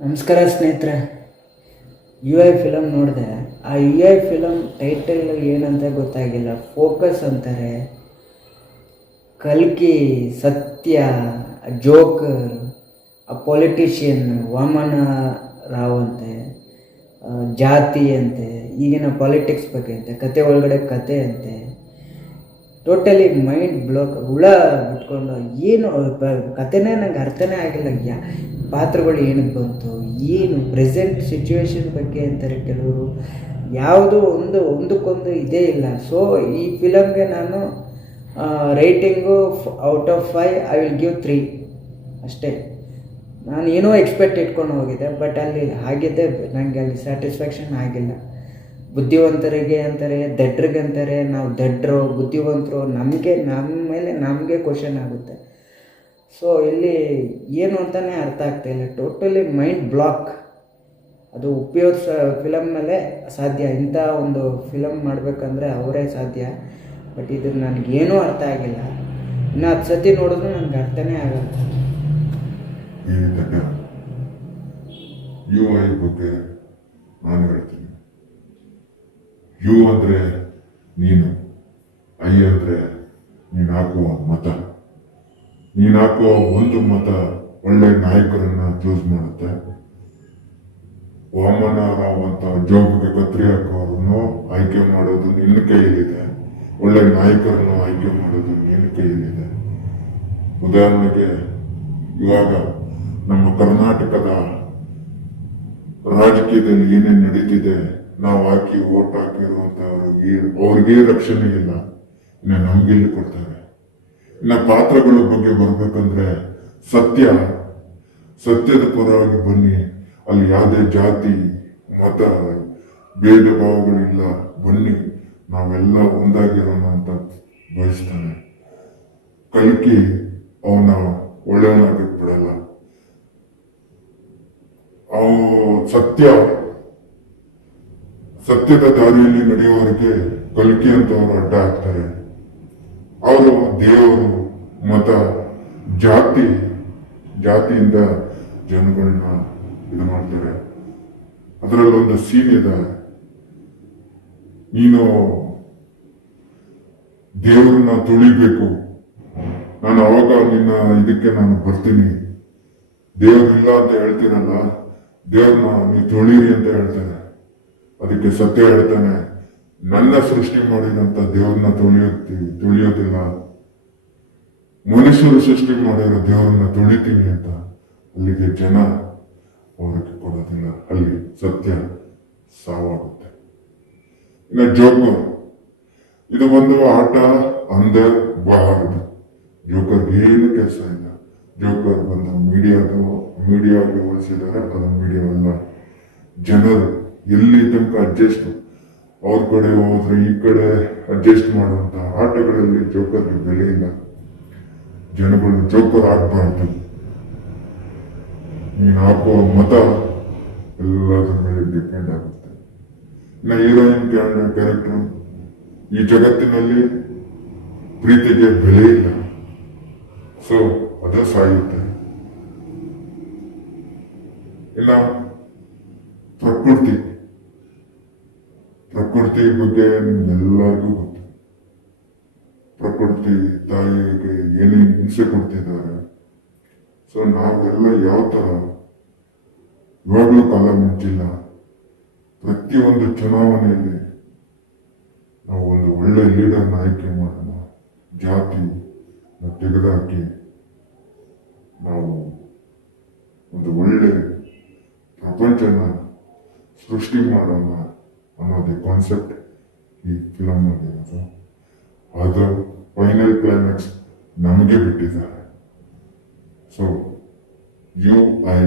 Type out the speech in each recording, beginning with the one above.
ನಮಸ್ಕಾರ ಸ್ನೇಹಿತರೆ. You I film ನೋಡಿದೆ. ಆ ಯು ಐ ಫಿಲಮ್ ಟೈಟಲ್ ಏನಂತ ಗೊತ್ತಾಗಿಲ್ಲ. ಫೋಕಸ್ ಅಂತಾರೆ, ಕಲ್ಕಿ, ಸತ್ಯ, ಜೋಕರ್, ಆ ಪೊಲಿಟಿಷಿಯನ್ ವಾಮನ ರಾವ್ ಅಂತೆ, ಜಾತಿ ಅಂತೆ, ಈಗಿನ ಪಾಲಿಟಿಕ್ಸ್ ಬಗ್ಗೆ ಅಂತೆ, ಕತೆ ಒಳಗಡೆ ಕತೆ ಅಂತೆ. ಟೋಟಲಿ ಮೈಂಡ್ ಬ್ಲಾಕ್, ಹುಳ ಬಿಟ್ಕೊಂಡು ಏನು ಕತೆನೇ ನಂಗೆ ಅರ್ಥನೇ ಆಗಿಲ್ಲ. ಪಾತ್ರಗಳು ಏನಕ್ಕೆ ಬಂತು, ಏನು ಪ್ರೆಸೆಂಟ್ ಸಿಚುವೇಶನ್ ಬಗ್ಗೆ ಅಂತಾರೆ ಕೆಲವರು. ಯಾವುದೂ ಒಂದಕ್ಕೊಂದು ಇದೇ ಇಲ್ಲ. ಸೊ ಈ ಫಿಲಮ್ಗೆ ನಾನು rating out of 5 I will give 3 ಅಷ್ಟೇ. ನಾನು ಏನೋ ಎಕ್ಸ್ಪೆಕ್ಟ್ ಇಟ್ಕೊಂಡು ಹೋಗಿದ್ದೆ, ಬಟ್ ಅಲ್ಲಿ ಆಗಿದ್ದೆ ನನಗೆ ಅಲ್ಲಿ ಸ್ಯಾಟಿಸ್ಫ್ಯಾಕ್ಷನ್ ಆಗಿಲ್ಲ. ಬುದ್ಧಿವಂತರಿಗೆ ಅಂತಾರೆ, ದಡ್ರಿಗೆ ಅಂತಾರೆ. ನಾವು ದಡ್ರು ಬುದ್ಧಿವಂತರು, ನಮ್ಮ ಮೇಲೆ ನಮಗೆ ಕ್ವಶನ್ ಆಗುತ್ತೆ. ಸೊ ಇಲ್ಲಿ ಏನು ಅಂತಲೇ ಅರ್ಥ ಆಗ್ತಾಯಿಲ್ಲ. Totally mind block. ಅದು ಫಿಲಮ್ ಮೇಲೆ ಸಾಧ್ಯ. ಇಂಥ ಒಂದು ಫಿಲಮ್ ಮಾಡಬೇಕಂದ್ರೆ ಅವರೇ ಸಾಧ್ಯ. ಬಟ್ ಇದು ನನಗೇನೂ ಅರ್ಥ ಆಗಿಲ್ಲ. ಇನ್ನು 10 ಸತಿ ನೋಡಿದ್ರು ನನಗೆ ಅರ್ಥನೇ ಆಗಲ್ಲ. ಯು ಐ ಬಗ್ಗೆ ನಾನು ಹೇಳ್ತೀನಿ. ಯು ಅಂದರೆ ನೀನು, ಐ ಅಂದರೆ ನೀನು ಹಾಕುವ ಮತ. ನೀನು ಹಾಕುವ ಒಂದು ಮತ ಒಳ್ಳೆ ನಾಯಕರನ್ನ ಚೂಸ್ ಮಾಡುತ್ತೆ. ವಾಮನ ರಾವ್ ಅಂತ ಜೋಬಿಗೆ ಕತ್ರಿ ಹಾಕೋರನ್ನು ಆಯ್ಕೆ ಮಾಡೋದು ನಿನ್ನ ಕೈಯಲ್ಲಿದೆ. ಒಳ್ಳೆ ನಾಯಕರನ್ನು ಆಯ್ಕೆ ಮಾಡೋದು ನಿನ್ನ ಕೈಯಲ್ಲಿದೆ. ಉದಾಹರಣೆಗೆ ಇವಾಗ ನಮ್ಮ ಕರ್ನಾಟಕದ ರಾಜಕೀಯದಲ್ಲಿ ಏನೇನು ನಡೀತಿದೆ, ನಾವು ಹಾಕಿ ಓಟ್ ಅವ್ರಿಗೆ ರಕ್ಷಣೆ ಇಲ್ಲ. ಇನ್ನು ನಮ್ಗೆಲ್ಲಿ ಕೊಡ್ತಾರೆ. ಇನ್ನು ಪಾತ್ರಗಳ ಬಗ್ಗೆ ಬರ್ಬೇಕಂದ್ರೆ ಸತ್ಯದ ಪರವಾಗಿ ಬನ್ನಿ. ಅಲ್ಲಿ ಯಾವುದೇ ಜಾತಿ ಮತ ಭೇದ ಭಾವಗಳಿಲ್ಲ, ಬನ್ನಿ ನಾವೆಲ್ಲ ಒಂದಾಗಿರೋಣ ಅಂತ ಬಯಸ್ತಾನೆ. ಕಲ್ಕಿ ಅವನ ಒಳ್ಳೆಯವನಾಗಿ ಬಿಡಲ್ಲ. ಸತ್ಯದ ದಾರಿಯಲ್ಲಿ ನಡೆಯುವವರಿಗೆ ಕಲ್ಕಿ ಅಂತ ಅವರು ಅಡ್ಡ ಹಾಕ್ತಾರೆ. ಅವರು ದೇವರು, ಮತ, ಜಾತಿಯಿಂದ ಜನಗಳನ್ನ ಇದು ಮಾಡ್ತಾರೆ. ಅದರಲ್ಲೊಂದು ಸೀನ್ ಇದೆ, ನೀನು ದೇವ್ರನ್ನ ತುಳಿಬೇಕು, ನಾನು ಅವಾಗ ನಿನ್ನ ಇದಕ್ಕೆ ನಾನು ಬರ್ತೀನಿ. ದೇವ್ರಿಲ್ಲ ಅಂತ ಹೇಳ್ತೀರಲ್ಲ, ದೇವ್ರನ್ನ ನೀವು ತುಳಿರಿ ಅಂತ ಹೇಳ್ತಾರೆ. ಅದಕ್ಕೆ ಸತ್ಯ ಹೇಳ್ತಾನೆ, ನನ್ನ ಸೃಷ್ಟಿ ಮಾಡಿದಂತ ದೇವ್ರನ್ನ ತುಳಿಯೋದಿಲ್ಲ, ಮನುಷ್ಯರು ಸೃಷ್ಟಿ ಮಾಡಿರೋ ದೇವ್ರನ್ನ ತುಳಿತೀವಿ ಅಂತ. ಅಲ್ಲಿಗೆ ಜನ ಅವ್ರಿಗೆ ಕೊಡೋದಿಲ್ಲ. ಅಲ್ಲಿ ಸತ್ಯ ಸಾವಾಗುತ್ತೆ. ಇನ್ನು ಜೋಕರ್, ಇದು ಒಂದು ಆಟ ಅಂದಬಾರದು. ಜೋಕರ್ಗೆ ಏನು ಕೆಲಸ ಇಲ್ಲ. ಜೋಕರ್ ಬಂದು ಮೀಡಿಯಾಗೆ ಹೋಲಿಸಿದರೆ ಅದು ಮೀಡಿಯಾ ಅಲ್ಲ. ಜನರು ಎಲ್ಲಿ ತನಕ ಅಡ್ಜಸ್ಟ್, ಅವ್ರ ಕಡೆ ಹೋದ್ರೆ ಈ ಕಡೆ ಅಡ್ಜಸ್ಟ್ ಮಾಡುವಂತ ಆಟಗಳಲ್ಲಿ ಜೋಕರ್ಗೆ ಬೆಲೆ ಇಲ್ಲ. ಜನಗಳು ಜೋಕರ್ ಆಗ್ಬಾರ್ದು. ನೀನು ಹಾಕುವ ಮತ ಎಲ್ಲದರ ಮೇಲೆ ಡಿಪೆಂಡ್ ಆಗುತ್ತೆ. ಇನ್ನು ಹೀರೋಯಿನ್ ಕ್ಯಾರೆಕ್ಟರ್, ಈ ಜಗತ್ತಿನಲ್ಲಿ ಪ್ರೀತಿಗೆ ಬೆಲೆ ಇಲ್ಲ. ಸೊ ಅದು ಸಾಯುತ್ತೆ. ಇನ್ನು ಪ್ರಕೃತಿ ಬಗ್ಗೆ ನಿಮ್ಗೆಲ್ಲರಿಗೂ ಗೊತ್ತು. ಪ್ರಕೃತಿ ತಾಯಿಗೆ ಏನೇನು ಹಿಂಸೆ ಕೊಡ್ತಿದ್ದಾರೆ. ಸೊ ನಾವೆಲ್ಲ ಯಾವ ತರ, ಇವಾಗಲೂ ಕಾಲ ಮುಂಚಿಲ್ಲ. ಪ್ರತಿಯೊಂದು ಚುನಾವಣೆಯಲ್ಲಿ ನಾವು ಒಂದು ಒಳ್ಳೆ ಲೀಡರ್ನ ಆಯ್ಕೆ ಮಾಡೋಣ. ಜಾತಿ ತೆಗೆದುಹಾಕಿ ನಾವು ಒಂದು ಒಳ್ಳೆ ಪ್ರಪಂಚನ ಸೃಷ್ಟಿ ಮಾಡೋಣ ಅನ್ನೋದೇ ಕಾನ್ಸೆಪ್ಟ್ ಈ ಫಿಲಮ್ ಆಗಿರೋದು. ಅದು ಫೈನಲ್ ಕ್ಲೈಮ್ಯಾಕ್ಸ್ ನಮಗೆ ಬಿಟ್ಟಿದ್ದಾರೆ. ಸೊ ಯು ಐ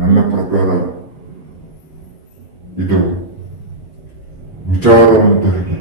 ನನ್ನ ಪ್ರಕಾರ ಇದು ವಿಚಾರವಂತರಿಗೆ